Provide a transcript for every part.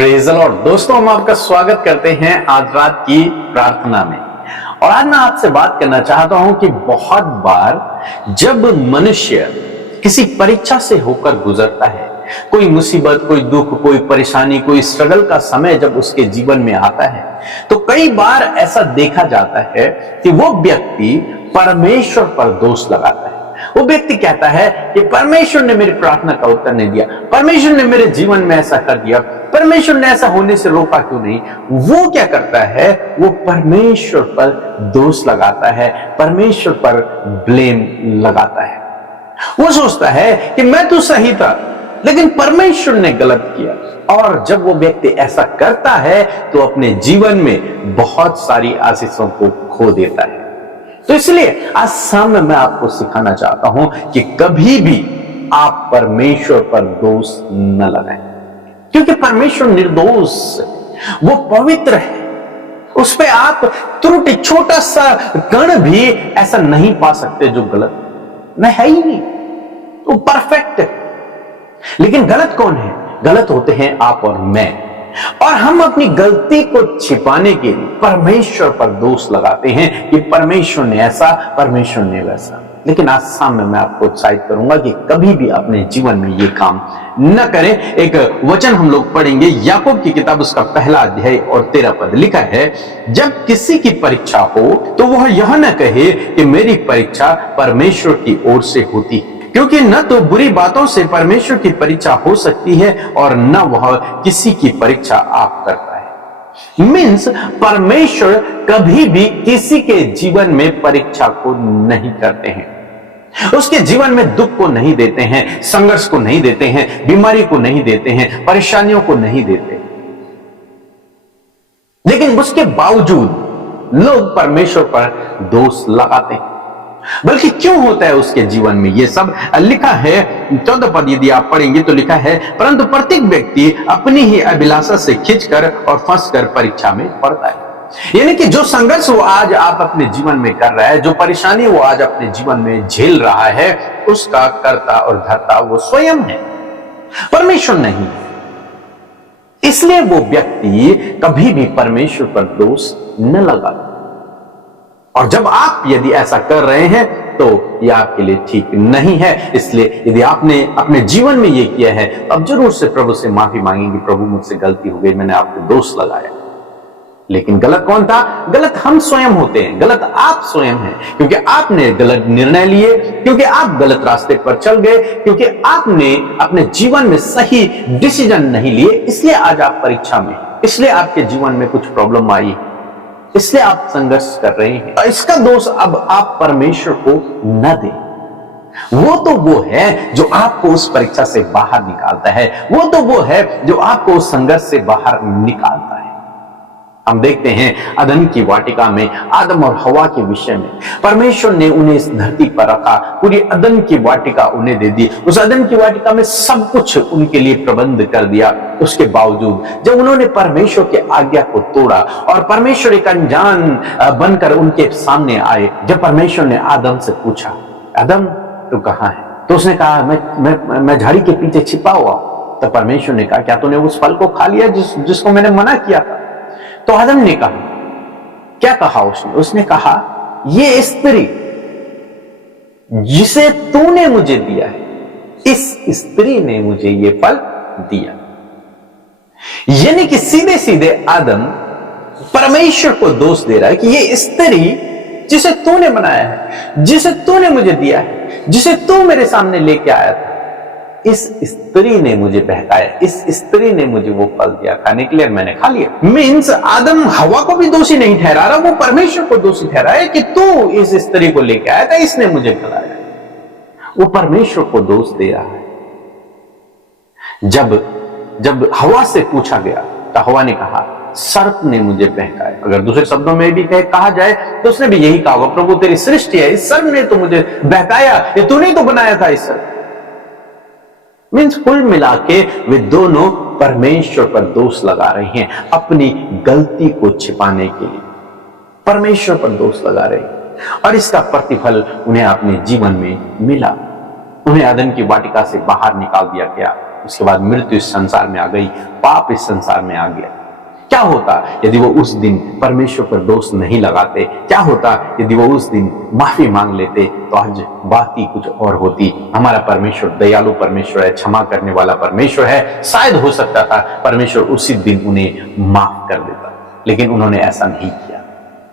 Praise the Lord. दोस्तों, हम आपका स्वागत करते हैं आज रात की प्रार्थना में। और आज मैं आपसे बात करना चाहता हूं कि बहुत बार जब मनुष्य किसी परीक्षा से होकर गुजरता है, कोई मुसीबत, कोई दुख, कोई परेशानी, कोई स्ट्रगल का समय जब उसके जीवन में आता है, तो कई बार ऐसा देखा जाता है कि वो व्यक्ति परमेश्वर पर दोष लगाता है। वो व्यक्ति कहता है कि परमेश्वर ने मेरी प्रार्थना का उत्तर नहीं दिया, परमेश्वर ने मेरे जीवन में ऐसा कर दिया, परमेश्वर ने ऐसा होने से रोका क्यों नहीं। वो क्या करता है, वो परमेश्वर पर दोष लगाता है, परमेश्वर पर ब्लेम लगाता है। वो सोचता है कि मैं तो सही था लेकिन परमेश्वर ने गलत किया। और जब वो व्यक्ति ऐसा करता है तो अपने जीवन में बहुत सारी आशीषों को खो देता है। तो इसलिए आज शाम में मैं आपको सिखाना चाहता हूं कि कभी भी आप परमेश्वर पर दोष न लगाएं, क्योंकि परमेश्वर निर्दोष है, वो पवित्र है। उस पे आप त्रुटि, छोटा सा कण भी ऐसा नहीं पा सकते जो गलत में है ही नहीं। वो परफेक्ट है। लेकिन गलत कौन है? गलत होते हैं आप और मैं। और हम अपनी गलती को छिपाने के लिए परमेश्वर पर दोष लगाते हैं कि परमेश्वर ने ऐसा, परमेश्वर ने वैसा। लेकिन आज शाम में मैं आपको उत्साहित करूंगा कि कभी भी अपने जीवन में ये काम न करें। एक वचन हम लोग पढ़ेंगे, याकूब की किताब, उसका पहला अध्याय और 13 पद लिखा है, जब किसी की परीक्षा हो तो वह यह न कहे कि मेरी परीक्षा परमेश्वर की ओर से होती है, क्योंकि न तो बुरी बातों से परमेश्वर की परीक्षा हो सकती है और न वह किसी की परीक्षा आप करता है। मीन्स परमेश्वर कभी भी किसी के जीवन में परीक्षा को नहीं करते हैं, उसके जीवन में दुख को नहीं देते हैं, संघर्ष को नहीं देते हैं, बीमारी को नहीं देते हैं, परेशानियों को नहीं देते। लेकिन उसके बावजूद लोग परमेश्वर पर दोष लगाते हैं। बल्कि क्यों होता है उसके जीवन में ये सब? लिखा है 14 पद यदि आप पढ़ेंगे तो लिखा है, परंतु प्रत्येक व्यक्ति अपनी ही अभिलाषा से खिंचकर और फंसकर परीक्षा में पड़ता है। यानी कि जो संघर्ष वो आज आप अपने जीवन में कर रहा है, जो परेशानी वो आज अपने जीवन में झेल रहा है, उसका कर्ता और धर्ता वो स्वयं है, परमेश्वर नहीं। इसलिए वो व्यक्ति कभी भी परमेश्वर पर दोष न लगा। और जब आप यदि ऐसा कर रहे हैं तो यह आपके लिए ठीक नहीं है। इसलिए यदि आपने अपने जीवन में यह किया है तो अब जरूर से प्रभु से माफी मांगेंगे, प्रभु मुझसे गलती हो गई, मैंने आपको दोष लगाया। लेकिन गलत कौन था? गलत हम स्वयं होते हैं, गलत आप स्वयं हैं, क्योंकि आपने गलत निर्णय लिए, क्योंकि आप गलत रास्ते पर चल गए, क्योंकि आपने अपने जीवन में सही डिसीजन नहीं लिए। इसलिए आज आप परीक्षा में, इसलिए आपके जीवन में कुछ प्रॉब्लम आई, इसलिए आप संघर्ष कर रहे हैं। इसका दोष अब आप परमेश्वर को न दें। वो है जो आपको उस परीक्षा से बाहर निकालता है, वो है जो आपको उस संघर्ष से बाहर निकालता है। हम देखते हैं अदन की वाटिका में आदम और हवा के विषय में परमेश्वर ने उन्हें इस धरती पर रखा, पूरी अदन की वाटिका उन्हें दे दी। उस अदन की वाटिका में सब कुछ उनके लिए प्रबंध कर दिया। उसके बावजूद जब उन्होंने परमेश्वर के आज्ञा को तोड़ा और परमेश्वर एक अनजान बनकर उनके सामने आए, जब परमेश्वर ने आदम से पूछा, आदम तू कहां है? तो उसने कहा मैं झाड़ी के पीछे छिपा हुआ। तो परमेश्वर ने कहा, क्या तूने उस फल को खा लिया जिसको मैंने मना किया था? तो आदम ने कहा, क्या कहा उसने कहा, ये स्त्री जिसे तूने मुझे दिया है, इस स्त्री ने मुझे ये फल दिया। यानी कि सीधे सीधे आदम परमेश्वर को दोष दे रहा है कि ये स्त्री जिसे तूने बनाया है, जिसे तूने मुझे दिया है, जिसे तू मेरे सामने लेके आया था, इस स्त्री ने मुझे बहकाया, इस स्त्री ने मुझे वो फल दिया खाने के लिए, मैंने खा लिया। मीन्स आदम हवा को भी दोषी नहीं ठहरा रहा, वो परमेश्वर को दोषी ठहरा है कि तू इस स्त्री को लेके आया था, इसने मुझे खिलाया। वो परमेश्वर को दोष दे रहा है। जब हवा से पूछा गया तो हवा ने कहा, सर्प ने मुझे बहकाया। अगर दूसरे शब्दों में भी कहा जाए तो उसने भी यही कहा, प्रभु तेरी सृष्टि है, इस सर्प ने तो मुझे बहकाया, ये तूने तो बनाया था इस सर्प। मीन्स कुल मिला के वे दोनों परमेश्वर पर दोष लगा रहे हैं, अपनी गलती को छिपाने के लिए परमेश्वर पर दोष लगा रहे हैं। और इसका प्रतिफल उन्हें अपने जीवन में मिला। उन्हें अदन की वाटिका से बाहर निकाल दिया गया, उसके बाद मृत्यु इस संसार में आ गई, पाप इस संसार में आ गया। क्या होता यदि वो उस दिन परमेश्वर पर दोष नहीं लगाते? क्या होता यदि वो उस दिन माफी मांग लेते? तो आज बात ही कुछ और होती। हमारा परमेश्वर दयालु परमेश्वर है, क्षमा करने वाला परमेश्वर है। शायद हो सकता था परमेश्वर उसी दिन उन्हें माफ कर देता, लेकिन उन्होंने ऐसा नहीं किया।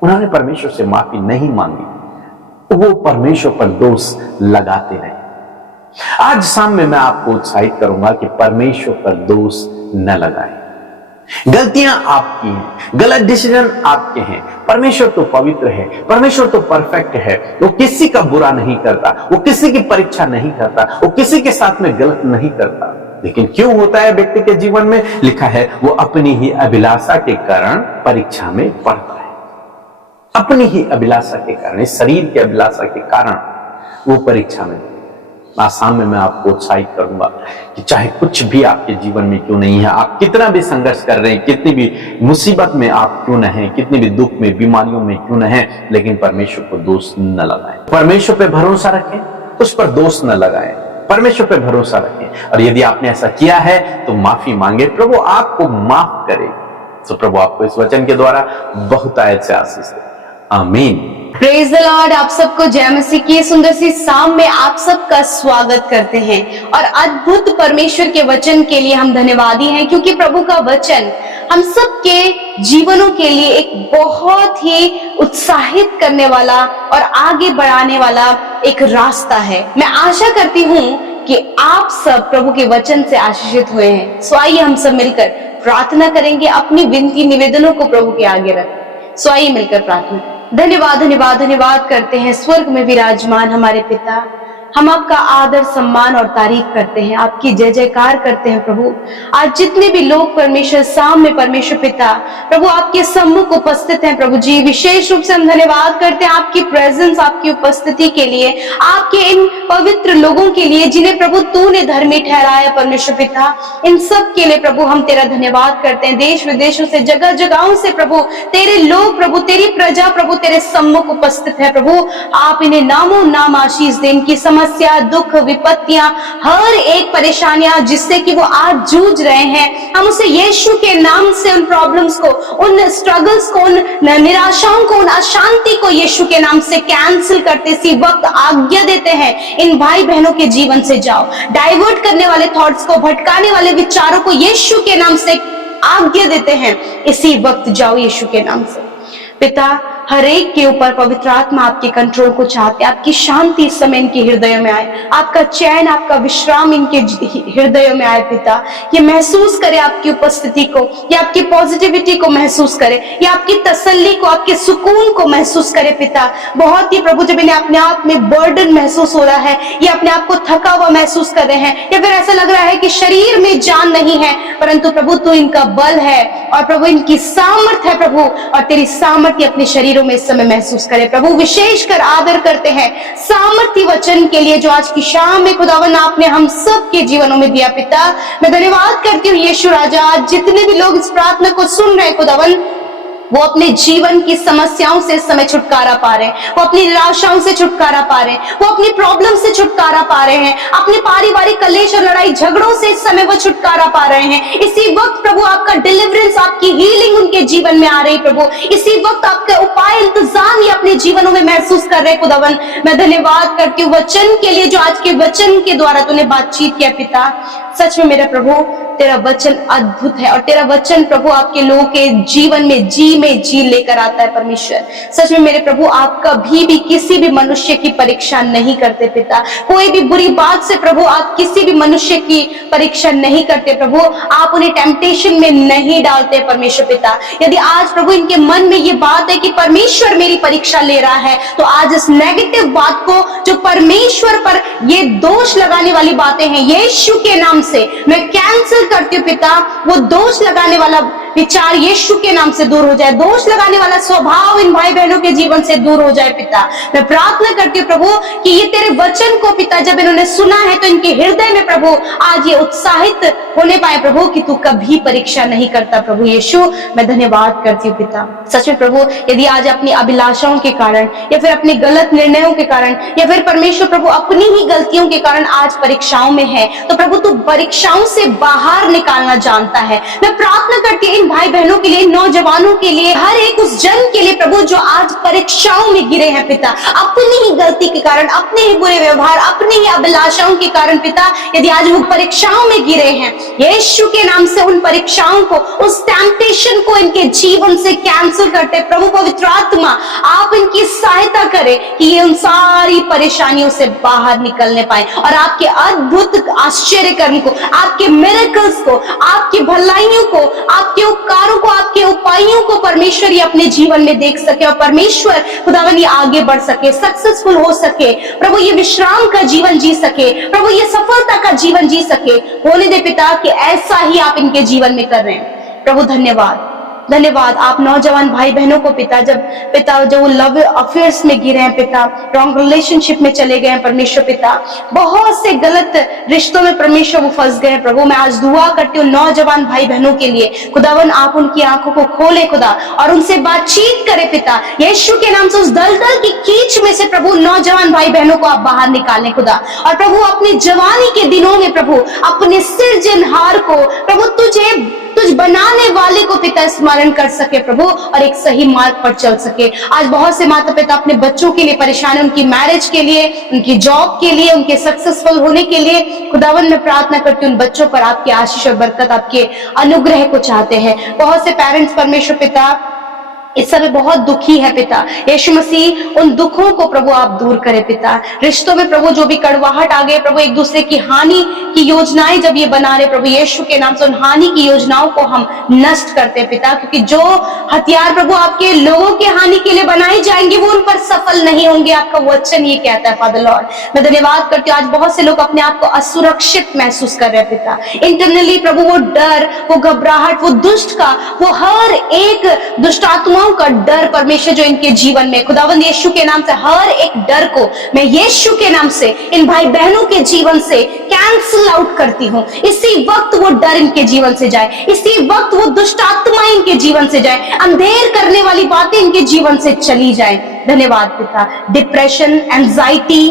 उन्होंने परमेश्वर से माफी नहीं मांगी, वो परमेश्वर पर दोष लगाते रहे। आज शाम में मैं आपको उत्साहित करूंगा कि परमेश्वर पर दोष न लगाएं। गलतियां आपकी हैं, गलत डिसीजन आपके हैं। परमेश्वर तो पवित्र है, परमेश्वर तो परफेक्ट है। वो किसी का बुरा नहीं करता, वो किसी की परीक्षा नहीं करता, वो किसी के साथ में गलत नहीं करता। लेकिन क्यों होता है व्यक्ति के जीवन में? लिखा है वो अपनी ही अभिलाषा के कारण परीक्षा में पड़ता है। अपनी ही अभिलाषा के कारण, इस शरीर की अभिलाषा के कारण वो परीक्षा में। आज शाम में मैं आपको उत्साहित करूंगा कि चाहे कुछ भी आपके जीवन में क्यों नहीं है, आप कितना भी संघर्ष कर रहे हैं, कितनी भी मुसीबत में आप क्यों न हैं, कितनी भी दुख में, बीमारियों में क्यों न हैं, लेकिन परमेश्वर को दोष न लगाएं। परमेश्वर पे भरोसा रखें, उस पर दोष न लगाएं। परमेश्वर पे भरोसा रखें, और यदि आपने ऐसा किया है तो माफी मांगे, प्रभु आपको माफ करे। तो प्रभु आपको इस वचन के द्वारा बहुत आयत से आशीष दे। आमीन। Praise the Lord. आप सबको जय मसीह की सुंदर सी शाम में आप सबका स्वागत करते हैं, और अद्भुत परमेश्वर के वचन के लिए हम धन्यवादी हैं, क्योंकि प्रभु का वचन हम सबके जीवनों के लिए एक बहुत ही उत्साहित करने वाला और आगे बढ़ाने वाला एक रास्ता है। मैं आशा करती हूँ कि आप सब प्रभु के वचन से आशीषित हुए हैं। सो आइए हम सब मिलकर प्रार्थना करेंगे, अपनी विनती निवेदनों को प्रभु के आगे रखें। सो आइए मिलकर प्रार्थना। धन्यवाद धन्यवाद धन्यवाद करते हैं स्वर्ग में विराजमान हमारे पिता। हम आपका आदर सम्मान और तारीफ करते हैं, आपकी जय जयकार करते हैं प्रभु। आज जितने भी लोग परमेश्वर सामने परमेश्वर पिता प्रभु आपके सम्मुख उपस्थित हैं प्रभु जी, विशेष रूप से हम धन्यवाद करते हैं आपकी प्रेजेंस, आपकी उपस्थिति के लिए, आपके इन पवित्र लोगों के लिए जिन्हें प्रभु तूने धर्मी ठहराया परमेश्वर पिता। इन सब के लिए प्रभु हम तेरा धन्यवाद करते हैं। देश विदेशों से, जगह जगहों से प्रभु तेरे लोग, प्रभु तेरी प्रजा प्रभु तेरे सम्मुख उपस्थित है प्रभु। आप इन्हें नामों नाम आशीष दें। इनकी समस्या, दुख, विपत्तियां, हर एक परेशानियां जिससे कि वो आज जूझ रहे हैं, हम उसे यीशु के नाम से उन प्रॉब्लम्स को, उन स्ट्रगल्स को, उन निराशाओं को, उन अशांति को यीशु के नाम से कैंसिल करते इसी वक्त आज्ञा देते हैं। इन भाई बहनों के जीवन से जाओ, डाइवर्ट करने वाले थॉट्स को, भटकाने वाले विचारों को यीशु के नाम से आज्ञा देते हैं, इसी वक्त जाओ यीशु के नाम से। पिता, हर एक के ऊपर पवित्र आत्मा आपके कंट्रोल को चाहते, आपकी शांति इस समय इनके हृदय में आए, आपका चैन, आपका विश्राम इनके हृदय में आए पिता। ये महसूस करे आपकी उपस्थिति को, ये आपकी पॉजिटिविटी को महसूस करे, ये आपकी तसल्ली को, आपके सुकून को महसूस करे पिता। बहुत ही प्रभु जब इन्हें अपने आप में बर्डन महसूस हो रहा है, ये अपने आप को थका हुआ महसूस कर रहे हैं, या फिर ऐसा लग रहा है कि शरीर में जान नहीं है, परंतु प्रभु तू इनका बल है और प्रभु इनकी सामर्थ है प्रभु, और तेरी सामर्थ्य अपने शरीर में इस समय महसूस करें प्रभु। विशेषकर आदर करते हैं सामर्थ्य वचन के लिए जो आज की शाम में खुदावन आपने हम सब के जीवनों में दिया पिता। मैं धन्यवाद करती हूँ यीशु राजा, आज जितने भी लोग इस प्रार्थना को सुन रहे हैं खुदावन, वो अपने जीवन की समस्याओं से इस समय छुटकारा पा रहे हैं, वो अपनी निराशाओं से छुटकारा पा रहे हैं, वो अपनी प्रॉब्लम से छुटकारा पा रहे हैं, अपने पारिवारिक कलेश और लड़ाई झगड़ों से इस समय वो छुटकारा पा रहे हैं। इसी वक्त प्रभु आपका डिलीवरेंस, आपकी हीलिंग उनके जीवन में आ रही प्रभु। इसी वक्त आपका उपाय, इंतजाम ये अपने जीवनों में महसूस कर रहे हैं खुदावन। मैं धन्यवाद करती हूँ वचन के लिए जो आज के वचन के द्वारा तूने बातचीत किया पिता। सच में मेरा प्रभु तेरा वचन अद्भुत है, और तेरा वचन प्रभु आपके लोगों के जीवन में जी लेकर आता है परमेश्वर। सच में मेरे प्रभु आप कभी भी किसी भी मनुष्य की परीक्षा नहीं करते पिता। कोई भी बुरी बात से प्रभु आप किसी भी मनुष्य की परीक्षा नहीं करते प्रभु। आप उन्हें टेम्पटेशन में नहीं डालते परमेश्वर पिता। यदि आज प्रभु इनके मन में ये बात है कि परमेश्वर मेरी परीक्षा ले रहा है, तो आज इस नेगेटिव बात को, जो परमेश्वर पर ये दोष लगाने वाली बातें हैं, यीशु के नाम से मैं कैंसिल करती हूँ पिता। वो दोष लगाने वाला विचार यीशु के नाम से दूर हो जाए, दोष लगाने वाला स्वभाव इन भाई बहनों के जीवन से दूर हो जाए पिता। मैं प्रार्थना करती हूँ प्रभु कि ये तेरे वचन को पिता जब इन्होंने सुना है तो इनके हृदय में प्रभु आज ये उत्साहित होने पाए प्रभु कि तू कभी परीक्षा नहीं करता। प्रभु यीशु मैं धन्यवाद करती हूँ पिता। सच में प्रभु यदि आज अपनी अभिलाषाओं के कारण या फिर अपने गलत निर्णयों के कारण या फिर परमेश्वर प्रभु अपनी ही गलतियों के कारण आज परीक्षाओं में है, तो प्रभु तू परीक्षाओं से बाहर निकालना जानता है। मैं प्रार्थना करती हूँ इन भाई बहनों के लिए, नौजवानों के लिए, हर एक उस जन के लिए प्रभु जो आज परीक्षाओं में गिरे हैं पिता, अपनी ही गलती के कारण, अपने ही बुरे व्यवहार, अपनी ही अभिलाषाओं के कारण पिता, यदि आज वो परीक्षाओं में गिरे हैं, यीशु के नाम से उन परीक्षाओं को, उस टेम्पटेशन को इनके जीवन से कैंसिल करते प्रभु पवित्र आत्मा आप इनकी सहायता करें कि ये उन सारी परेशानियों से बाहर निकलने पाए और आपके अद्भुत आश्चर्य कर्म को, आपके मिरेकल्स को, आपकी भलाइयों को, आपके उपकारों को, आपके उपायों को परमेश्वर ये अपने जीवन में देख सके और परमेश्वर खुदावन ये आगे बढ़ सके, सक्सेसफुल हो सके प्रभु, ये विश्राम का जीवन जी सके प्रभु, ये सफलता का जीवन जी सके। होने दे पिता कि ऐसा ही आप इनके जीवन में कर रहे हैं प्रभु। धन्यवाद धन्यवाद। आप नौजवान भाई बहनों को पिता जो लव अफेयर्स में गिरे हैं पिता, रॉन्ग रिलेशनशिप में चले गए हैं परमेश्वर पिता, बहुत से गलत रिश्तों में परमेश्वर वो फंस गए हैं प्रभु, मैं आज दुआ करती हूँ नौजवान भाई बहनों के लिए, खुदावन आप उनकी आंखों को खोले खुदा और उनसे बातचीत करें पिता, यीशु के नाम से उस दलदल की कीच में से प्रभु नौजवान भाई बहनों को आप बाहर निकालें खुदा, और प्रभु अपनी जवानी के दिनों में प्रभु अपने सिरजनहार को प्रभु तुझ बनाने वाले को पिता स्मरण कर सके प्रभु और एक सही मार्ग पर चल सके। आज बहुत से माता पिता अपने बच्चों के लिए परेशान है, उनकी मैरिज के लिए, उनकी जॉब के लिए, उनके सक्सेसफुल होने के लिए। खुदावन में प्रार्थना करती हूँ उन बच्चों पर आपकी आशीष और बरकत, आपके अनुग्रह को चाहते हैं। बहुत से पेरेंट्स परमेश्वर पिता इस समय बहुत दुखी है पिता, यीशु मसीह उन दुखों को प्रभु आप दूर करें पिता। रिश्तों में प्रभु जो भी कड़वाहट आ गए प्रभु, एक दूसरे की हानि की योजनाएं जब ये बना रहे प्रभु, यीशु के नाम से उन हानि की योजनाओं को हम नष्ट करते हैं पिता, क्योंकि जो हथियार प्रभु आपके लोगों के हानि के लिए बनाए जाएंगे वो उन पर सफल नहीं होंगे, आपका वचन ये कहता है फादर लॉर्ड। मैं धन्यवाद करती हूँ आज बहुत से लोग अपने आप को असुरक्षित महसूस कर रहे हैं पिता, इंटरनली प्रभु वो डर, वो घबराहट, वो दुष्ट का, वो हर एक दुष्ट आत्माओं का डर परमेश्वर जो इनके जीवन में, खुदावंद यीशु के नाम से हर एक डर को मैं यीशु के नाम से इन भाई बहनों के जीवन से कैंसिल आउट करती हूँ। इसी वक्त वो डर इनके जीवन से जाए, इसी वक्त वो दुष्ट आत्माएं इनके जीवन से जाए, अंधेर करने वाली बातें इनके जीवन से चली जाए। धन्यवाद पिता। डिप्रेशन, एंजाइटी,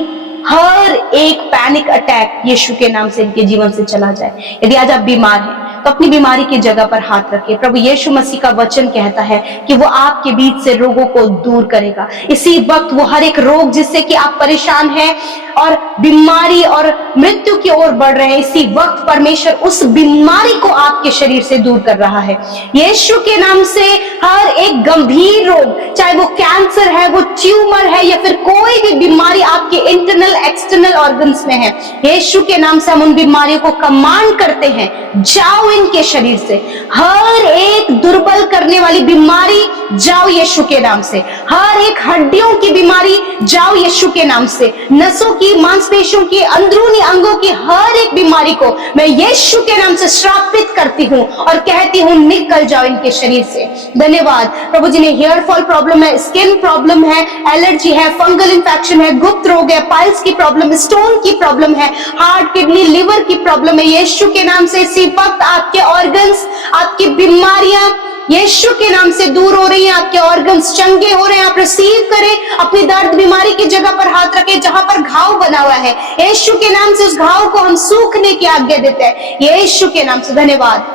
हर एक पैनिक अटैक यीशु के नाम से इनके जीवन से चला जाए। यदि आज आप बीमार हैं तो अपनी बीमारी की जगह पर हाथ रखिए। प्रभु यीशु मसीह का वचन कहता है कि वो आपके बीच से रोगों को दूर करेगा। इसी वक्त वो हर एक रोग जिससे कि आप परेशान हैं और बीमारी और मृत्यु की ओर बढ़ रहे हैं, इसी वक्त परमेश्वर उस बीमारी को आपके शरीर से दूर कर रहा है। यीशु के नाम से हर एक गंभीर रोग, चाहे वो कैंसर है, वो ट्यूमर है या फिर कोई भी बीमारी आपके इंटरनल एक्सटर्नल ऑर्गन्स में है, यीशु के नाम से हम उन बीमारियों को कमांड करते हैं, जाओ इनके शरीर से। हर एक दुर्बल करने वाली बीमारी जाओ यीशु के नाम से। हर एक हड्डियों की बीमारी जाओ यीशु के नाम से। नसों की, मांसपेशियों की, अंदरूनी अंगों की हर एक बीमारी को मैं यीशु के नाम से श्रापित करती हूँ और कहती हूँ निकल जाओ इनके शरीर से। धन्यवाद प्रभु। जिन्हें हेयर फॉल प्रॉब्लम है, स्किन प्रॉब्लम है, एलर्जी है, फंगल इंफेक्शन है, गुप्त रोग है, पाइल्स की प्रॉब्लम, स्टोन की प्रॉब्लम है, हार्ट, किडनी, लिवर की प्रॉब्लम है, यीशु के नाम से इसी वक्त आपके ऑर्गन्स, आपकी बीमारियां यीशु के नाम से दूर हो रही हैं, आपके ऑर्गन्स चंगे हो रहे हैं। आप रिसीव करें, अपनी दर्द बीमारी की जगह पर हाथ रखें जहां पर घाव बना हुआ है, यीशु के नाम से उस घाव को हम सूखने की आज्ञा देते हैं यीशु के नाम से। धन्यवाद।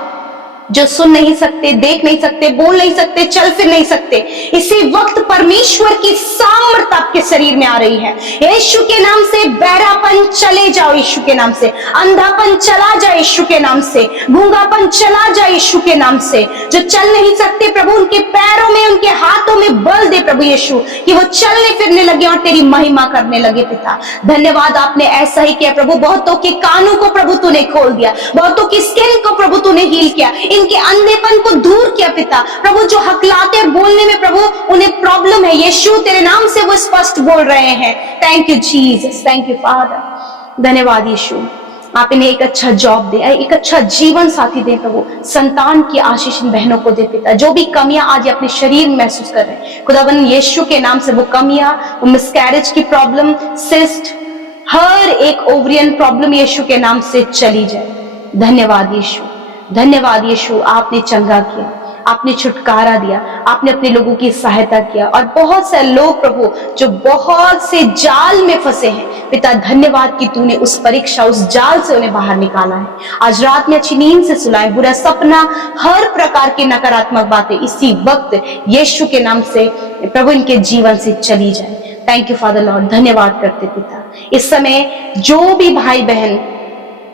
जो सुन नहीं सकते, देख नहीं सकते, बोल नहीं सकते, चल फिर नहीं सकते, इसी वक्त परमेश्वर की सामर्थ आपके शरीर में आ रही है यीशु के नाम से। बहरापन चले जाओ यीशु के नाम से, अंधापन चला जाए यीशु के नाम से, गूंगापन चला जाए यीशु के नाम से। जो चल नहीं सकते प्रभु, उनके पैरों में, उनके हाथों में बल दे प्रभु यीशु, कि वो चलने फिरने लगे और तेरी महिमा करने लगे पिता। धन्यवाद, आपने ऐसा ही किया प्रभु। बहुतों के कानों को प्रभु तूने खोल दिया, बहुतों की स्किन को प्रभु तूने हील किया, इनके अंधेपन को दूर किया पिता। प्रभु जो हकलाते और बोलने में प्रभु उन्हें प्रॉब्लम है, यीशु तेरे नाम से वो स्पष्ट बोल रहे हैं। Thank you Jesus, thank you father. धन्यवाद यीशु। आप इन्हें एक अच्छा जॉब दे, एक अच्छा जीवन साथी दे प्रभु, संतान की आशीष इन बहनों को दे पिता। जो भी कमियां आज अपने शरीर में महसूस कर रहे हैं खुदावन यीशु के नाम से, वो कमियां, वो मिसकैरेज की प्रॉब्लम, सिस्ट, हर एक ओवरियन प्रॉब्लम यीशु के नाम से चली जाए। धन्यवाद यीशु, धन्यवाद यीशु। आपने चंगा किया, आपने छुटकारा दिया, आपने अपने लोगों की सहायता किया। और बहुत से लोग प्रभु जो बहुत से जाल में फंसे हैं पिता, धन्यवाद कि तूने उस परीक्षा, उस जाल से उन्हें बाहर निकाला है। आज रात में अच्छी नींद से सुलाए, बुरा सपना, हर प्रकार की नकारात्मक बातें इसी वक्त यीशु के नाम से प्रभु इनके जीवन से चली जाए। थैंक यू फादर लॉर्ड, धन्यवाद करते पिता। इस समय जो भी भाई बहन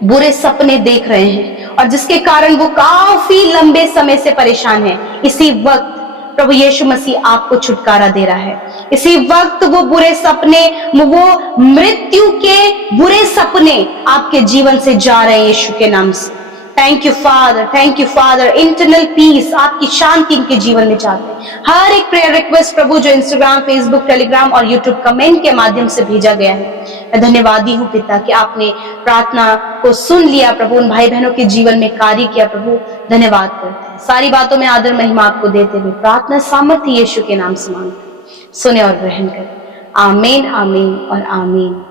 बुरे सपने देख रहे हैं और जिसके कारण वो काफी लंबे समय से परेशान है, इसी वक्त प्रभु यीशु मसीह आपको छुटकारा दे रहा है। इसी वक्त वो बुरे सपने, वो मृत्यु के बुरे सपने आपके जीवन से जा रहे हैं यीशु के नाम से। Thank you father, thank you father. Internal peace, आपकी शांति इनके जीवन में जाते हैं। हर एक प्रेयर रिक्वेस्ट प्रभु जो इंस्टाग्राम, फेसबुक, टेलीग्राम और यूट्यूब कमेंट के माध्यम से भेजा गया है, मैं धन्यवादी हूँ पिता कि आपने प्रार्थना को सुन लिया प्रभु, उन भाई बहनों के जीवन में कार्य किया प्रभु। धन्यवाद करते हैं। सारी बातों में आदर महिमा आपको देते हुए प्रार्थना सामर्थ्य यीशु के नाम से मांगते हैं, सुने और ग्रहण करें। आमीन, आमीन और आमीन।